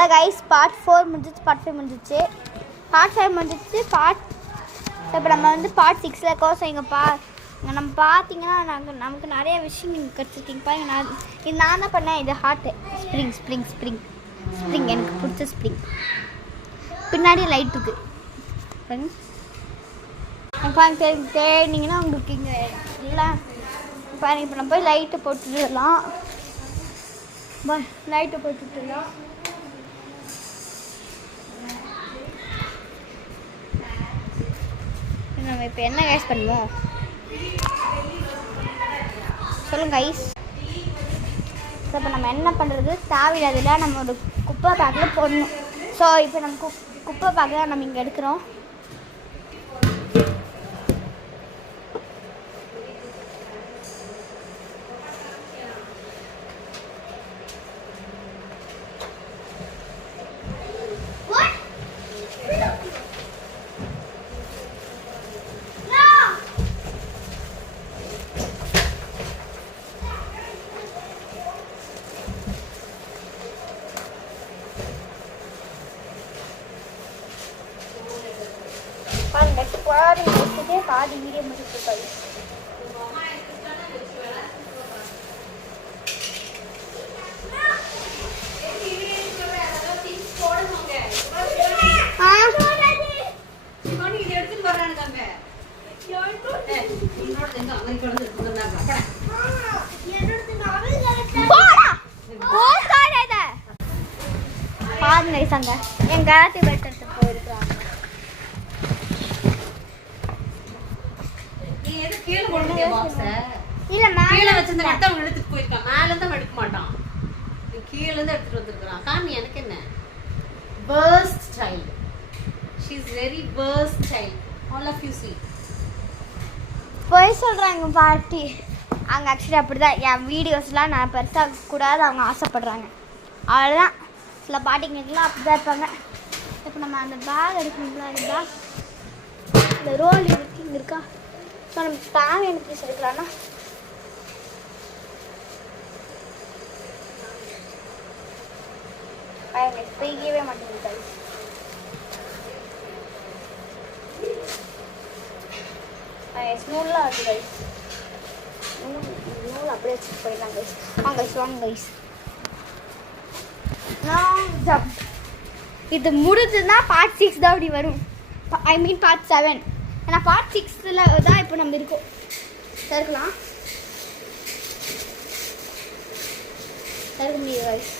அவ்வளோதான் guys, part 4 முடிஞ்சிச்சு, part 5 முடிஞ்சிச்சு, பார்ட் 5 முடிஞ்சிச்சு. இப்போ நம்ம வந்து பார்ட் 6ல் இருக்கோம். ஸோ இங்கே நம்ம பார்த்தீங்கன்னா நமக்கு நிறைய விஷயம் நீங்கள் கிடச்சிருக்கீங்கப்பா. இது நான் தான் பண்ணேன். இது ஹார்ட்டு ஸ்ப்ரிங் எனக்கு பிடிச்ச ஸ்ப்ரிங். பின்னாடி லைட் இருக்குது தேடினீங்கன்னா உங்களுக்கு இங்கே எல்லாம் பாருங்க. இப்போ நம்ம போய் லைட்டு போட்டுடலாம். லைட்டு போட்டுடலாம். நம்ம இப்போ என்ன கைஸ் பண்ணுவோம் சொல்லுங்க கைஸ். ஸோ இப்போ நம்ம என்ன பண்ணுறது, தேவையில்லாததில் நம்ம ஒரு குப்பை பேக்கில் போடணும். ஸோ இப்போ நம்ம குப்பை பேக்கில் நம்ம இங்கே எடுக்கிறோம். பாதி வீடியோ முடிச்சு பாருங்க கைசாங்க என் கராத்தே பெல்ட் எடுத்து போயிருக்காங்க. இல்ல மேல வச்சிருந்த கட்ட அவன் எடுத்துட்டு போயிருக்கான். மேல இருந்து எடுக்க மாட்டான், கீழ இருந்து எடுத்துட்டு வந்திருக்கான். காமி எனக்கு என்ன burst child, she is very burst child, all of you see. போய் சொல்றாங்க பாட்டி. அவங்க ஆக்சுவலி அப்படிதான் என் வீடியோஸ்லாம் நான் பெருசாக கூடாது அவங்க ஆசைப்படுறாங்க. அவ்வளோதான். சில பாட்டிங்களுக்குலாம் அப்படிதான் இருப்பாங்க. இப்போ நம்ம அந்த பேக் எடுக்கணுங்களா, அந்த பேக் இந்த ரோல் இருக்கு இங்கே இருக்கா. ஸோ நம்ம தேவையான பீஸ் எடுக்கலாம்னா செய்யவே மாட்டேங்குது. நூல்லாம் வருது கைஸ். நூல் அப்படியே வச்சுட்டு போயிடலாம் கைஸ். வாங்க கைஸ். இது முடிஞ்சுன்னா பார்ட் 6 தான் அப்படி வரும். ஐ மீன் பார்ட் 7. ஏன்னா பார்ட் 6ல் தான் இப்போ நம்ம இருக்கோம். திறக்கலாம், திறக்க முடியுது கைஸ்.